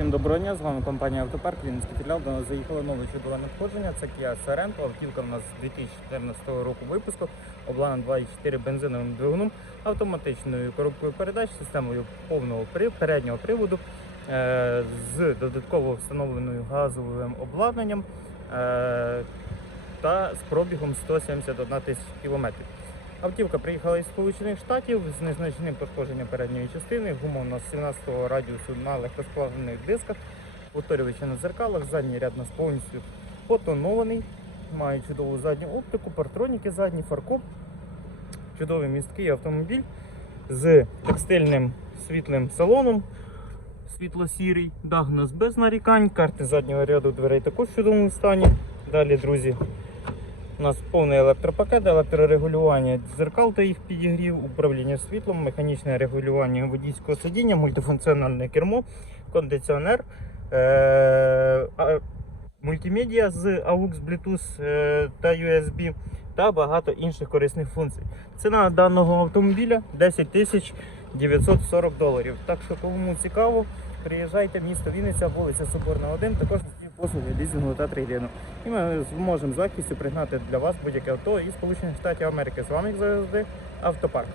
Всім доброго дня, з вами компанія Автопарк, Вінницький філіал. До нас заїхало нове чудове надходження. Це Kia Sorento, автівка в нас 2014 року випуску, обладнана 2.4 бензиновим двигуном, автоматичною коробкою передач, системою повного переднього приводу, е, з додатково встановленою газовим обладнанням е, та з пробігом 171 тисяча кілометрів. Автівка приїхала із Сполучених Штатів з незначним пошкодженням передньої частини. Гума у нас 17-го радіусу на легкосплавлених дисках, повторювачі на дзеркалах, задній ряд у нас повністю потонований. Має чудову задню оптику, партроніки задні, фаркоп. Чудовий місткий автомобіль з текстильним світлим салоном. Світло-сірий, дах без нарікань, карти заднього ряду дверей також в чудовому стані. Далі, друзі, у нас повний електропакет, електрорегулювання дзеркал та їх підігрів, управління світлом, механічне регулювання водійського сидіння, мультифункціональне кермо, кондиціонер, е- мультимедіа з AUX, Bluetooth е- та USB та багато інших корисних функцій. Ціна даного автомобіля 10 тисяч 940 доларів. Так що кому цікаво, приїжджайте місто Вінниця, вулиця Соборна 1, також послуги лізингу та трейдину. І ми зможемо з легкістю пригнати для вас будь-яке авто із Сполучених Штатів Америки. З вами як завжди автопарк.